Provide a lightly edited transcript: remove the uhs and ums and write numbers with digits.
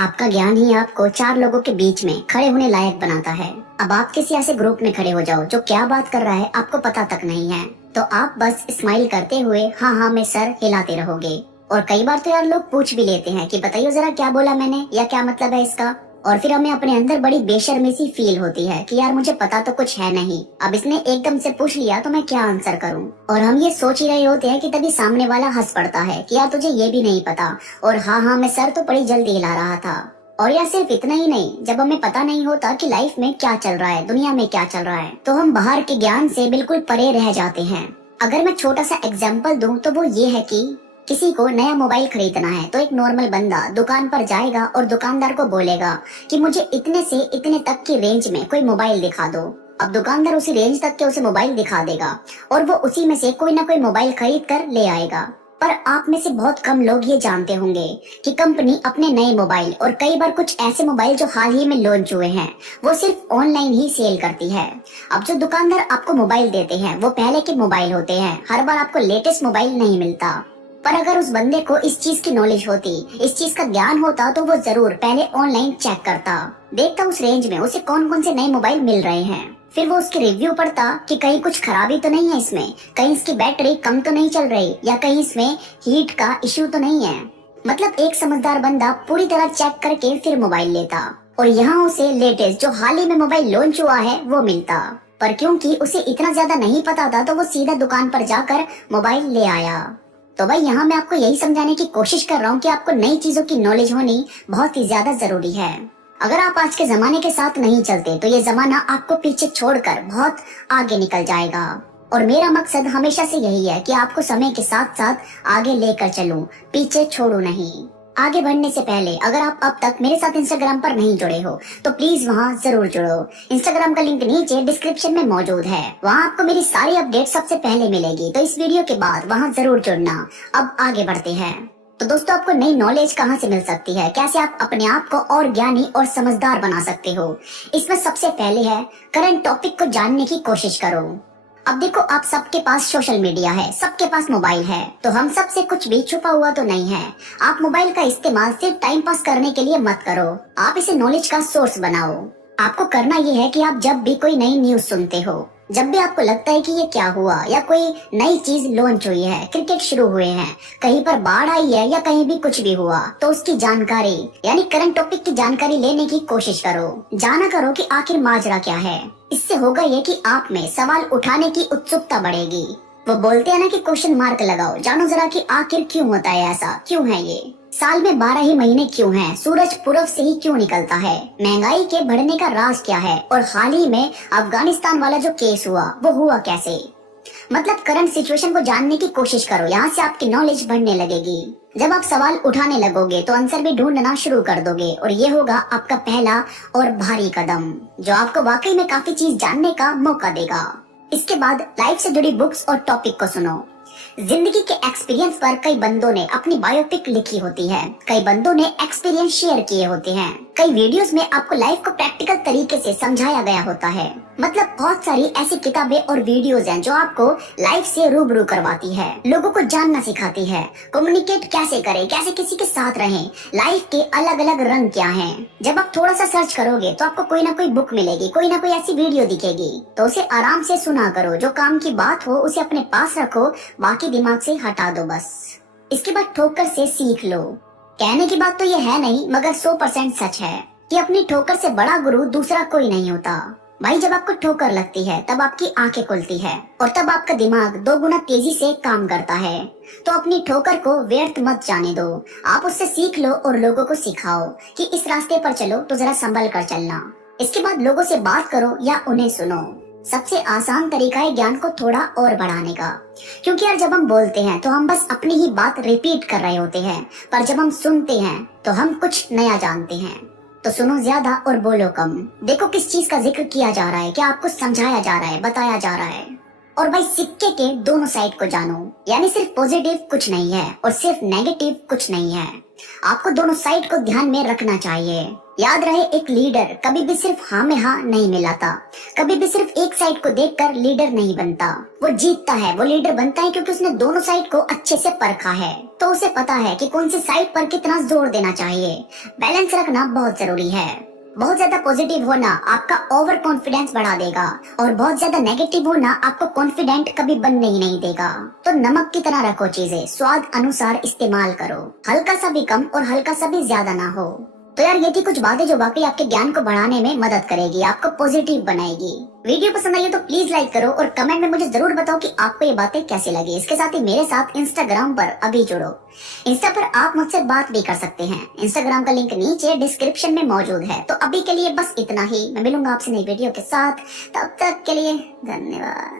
आपका ज्ञान ही आपको चार लोगों के बीच में खड़े होने लायक बनाता है। अब आप किसी ऐसे ग्रुप में खड़े हो जाओ जो क्या बात कर रहा है आपको पता तक नहीं है, तो आप बस स्माइल करते हुए हाँ हाँ में सर हिलाते रहोगे। और कई बार तो यार लोग पूछ भी लेते हैं कि बताइए जरा क्या बोला मैंने या क्या मतलब है इसका। और फिर हमें अपने अंदर बड़ी बेशर्मी सी फील होती है कि यार मुझे पता तो कुछ है नहीं, अब इसने एकदम से पूछ लिया तो मैं क्या आंसर करूं। और हम ये सोच ही रहे होते हैं कि तभी सामने वाला हंस पड़ता है कि यार तुझे ये भी नहीं पता, और हाँ हाँ मैं सर तो बड़ी जल्दी हिला रहा था। और यार सिर्फ इतना ही नहीं, जब हमें पता नहीं होता कि लाइफ में क्या चल रहा है, दुनिया में क्या चल रहा है, तो हम बाहर के ज्ञान से बिल्कुल परे रह जाते हैं। अगर मैं छोटा सा एग्जाम्पल दूं तो वो ये है कि किसी को नया मोबाइल खरीदना है तो एक नॉर्मल बंदा दुकान पर जाएगा और दुकानदार को बोलेगा कि मुझे इतने से इतने तक की रेंज में कोई मोबाइल दिखा दो। अब दुकानदार उसी रेंज तक के उसे मोबाइल दिखा देगा और वो उसी में से कोई ना कोई मोबाइल खरीद कर ले आएगा। पर आप में से बहुत कम लोग ये जानते होंगे कि कंपनी अपने नए मोबाइल और कई बार कुछ ऐसे मोबाइल जो हाल ही में लॉन्च हुए हैं वो सिर्फ ऑनलाइन ही सेल करती है। अब जो दुकानदार आपको मोबाइल देते हैं वो पहले के मोबाइल होते हैं, हर बार आपको लेटेस्ट मोबाइल नहीं मिलता। पर अगर उस बंदे को इस चीज की नॉलेज होती, इस चीज का ज्ञान होता, तो वो जरूर पहले ऑनलाइन चेक करता, देखता उस रेंज में उसे कौन कौन से नए मोबाइल मिल रहे हैं। फिर वो उसके रिव्यू पढ़ता कि कहीं कुछ खराबी तो नहीं है इसमें, कहीं इसकी बैटरी कम तो नहीं चल रही, या कहीं इसमें हीट का इश्यू तो नहीं है। मतलब एक समझदार बंदा पूरी तरह चेक करके फिर मोबाइल लेता, और यहाँ उसे लेटेस्ट जो हाल ही में मोबाइल लॉन्च हुआ है वो मिलता। पर क्योंकि उसे इतना ज्यादा नहीं पता था तो वो सीधा दुकान पर जाकर मोबाइल ले आया। तो भाई यहाँ मैं आपको यही समझाने की कोशिश कर रहा हूँ कि आपको नई चीजों की नॉलेज होनी बहुत ही ज्यादा जरूरी है। अगर आप आज के जमाने के साथ नहीं चलते तो ये जमाना आपको पीछे छोड़कर बहुत आगे निकल जाएगा। और मेरा मकसद हमेशा से यही है कि आपको समय के साथ साथ आगे लेकर चलूं, पीछे छोड़ू नहीं। आगे बढ़ने से पहले अगर आप अब तक मेरे साथ इंस्टाग्राम पर नहीं जुड़े हो तो प्लीज वहाँ जरूर जुड़ो। इंस्टाग्राम का लिंक नीचे डिस्क्रिप्शन में मौजूद है, वहाँ आपको मेरी सारी अपडेट सबसे पहले मिलेगी, तो इस वीडियो के बाद वहाँ जरूर जुड़ना। अब आगे बढ़ते हैं। तो दोस्तों आपको नई नॉलेज कहाँ से मिल सकती है, कैसे आप अपने आप को और ज्ञानी और समझदार बना सकते हो, इसमें सबसे पहले है करंट टॉपिक को जानने की कोशिश करो। अब देखो आप सबके पास सोशल मीडिया है, सबके पास मोबाइल है, तो हम सब से कुछ भी छुपा हुआ तो नहीं है। आप मोबाइल का इस्तेमाल सिर्फ टाइम पास करने के लिए मत करो, आप इसे नॉलेज का सोर्स बनाओ। आपको करना ये है कि आप जब भी कोई नई न्यूज सुनते हो, जब भी आपको लगता है कि ये क्या हुआ या कोई नई चीज लॉन्च हुई है, क्रिकेट शुरू हुए हैं, कहीं पर बाढ़ आई है या कहीं भी कुछ भी हुआ, तो उसकी जानकारी यानी करंट टॉपिक की जानकारी लेने की कोशिश करो। जाना करो कि आखिर माजरा क्या है। इससे होगा ये कि आप में सवाल उठाने की उत्सुकता बढ़ेगी। वो बोलते हैं ना कि क्वेश्चन मार्क लगाओ, जानो जरा कि आखिर क्यों होता है ऐसा, क्यों है ये, साल में 12 ही महीने क्यों हैं, सूरज पूरब से ही क्यों निकलता है, महंगाई के बढ़ने का राज क्या है, और हाल ही में अफगानिस्तान वाला जो केस हुआ वो हुआ कैसे। मतलब करंट सिचुएशन को जानने की कोशिश करो, यहाँ से आपकी नॉलेज बढ़ने लगेगी। जब आप सवाल उठाने लगोगे तो आंसर भी ढूंढना शुरू कर दोगे, और ये होगा आपका पहला और भारी कदम जो आपको वाकई में काफी चीज जानने का मौका देगा। इसके बाद लाइफ से जुड़ी बुक्स और टॉपिक को सुनो। जिंदगी के एक्सपीरियंस पर कई बंदों ने अपनी बायोपिक लिखी होती है, कई बंदों ने एक्सपीरियंस शेयर किए होते हैं, कई वीडियोस में आपको लाइफ को प्रैक्टिकल तरीके से समझाया गया होता है। मतलब बहुत सारी ऐसी किताबें और वीडियोस हैं जो आपको लाइफ से रूबरू करवाती है, लोगों को जानना सिखाती है, कम्युनिकेट कैसे करें, कैसे किसी के साथ रहें, लाइफ के अलग अलग रंग क्या हैं। जब आप थोड़ा सा सर्च करोगे तो आपको कोई ना कोई बुक मिलेगी, कोई ना कोई ऐसी वीडियो दिखेगी, तो उसे आराम से सुना करो। जो काम की बात हो उसे अपने पास रखो, बाकी दिमाग से हटा दो बस। इसके बाद ठोकर से सीख लो। कहने की बात तो ये है नहीं मगर 100% सच है कि अपनी ठोकर से बड़ा गुरु दूसरा कोई नहीं होता। भाई जब आपको ठोकर लगती है तब आपकी आंखें खुलती है और तब आपका दिमाग 2 गुना तेजी से काम करता है। तो अपनी ठोकर को व्यर्थ मत जाने दो, आप उससे सीख लो और लोगों को सिखाओ कि इस रास्ते पर चलो तो जरा संभल कर चलना। इसके बाद लोगों से बात करो या उन्हें सुनो। सबसे आसान तरीका है ज्ञान को थोड़ा और बढ़ाने का, क्योंकि यार जब हम बोलते हैं तो हम बस अपनी ही बात रिपीट कर रहे होते हैं, पर जब हम सुनते हैं तो हम कुछ नया जानते हैं। तो सुनो ज्यादा और बोलो कम। देखो किस चीज का जिक्र किया जा रहा है, क्या आपको समझाया जा रहा है, बताया जा रहा है। और भाई सिक्के के दोनों साइड को जानो, यानी सिर्फ पॉजिटिव कुछ नहीं है और सिर्फ नेगेटिव कुछ नहीं है। आपको दोनों साइड को ध्यान में रखना चाहिए। याद रहे, एक लीडर कभी भी सिर्फ हाँ में हाँ नहीं मिलाता, कभी भी सिर्फ एक साइड को देखकर लीडर नहीं बनता। वो जीतता है, वो लीडर बनता है क्योंकि उसने दोनों साइड को अच्छे से परखा है, तो उसे पता है कि कौन सी साइड पर कितना जोर देना चाहिए। बैलेंस रखना बहुत जरूरी है। बहुत ज्यादा पॉजिटिव होना आपका ओवर कॉन्फिडेंस बढ़ा देगा और बहुत ज्यादा नेगेटिव होना आपको कॉन्फिडेंट कभी बनने ही नहीं देगा। तो नमक की तरह रखो चीजें, स्वाद अनुसार इस्तेमाल करो, हल्का सा भी कम और हल्का सा भी ज्यादा ना हो। तो यार ये थी कुछ बातें जो वाकई आपके ज्ञान को बढ़ाने में मदद करेगी, आपको पॉजिटिव बनाएगी। वीडियो पसंद आई तो प्लीज लाइक करो और कमेंट में मुझे जरूर बताओ कि आपको ये बातें कैसी लगी। इसके साथ ही मेरे साथ इंस्टाग्राम पर अभी जुड़ो। इंस्टा पर आप मुझसे बात भी कर सकते हैं। इंस्टाग्राम का लिंक नीचे डिस्क्रिप्शन में मौजूद है। तो अभी के लिए बस इतना ही। मैं मिलूंगा आपसे नई वीडियो के साथ, तब तक के लिए धन्यवाद।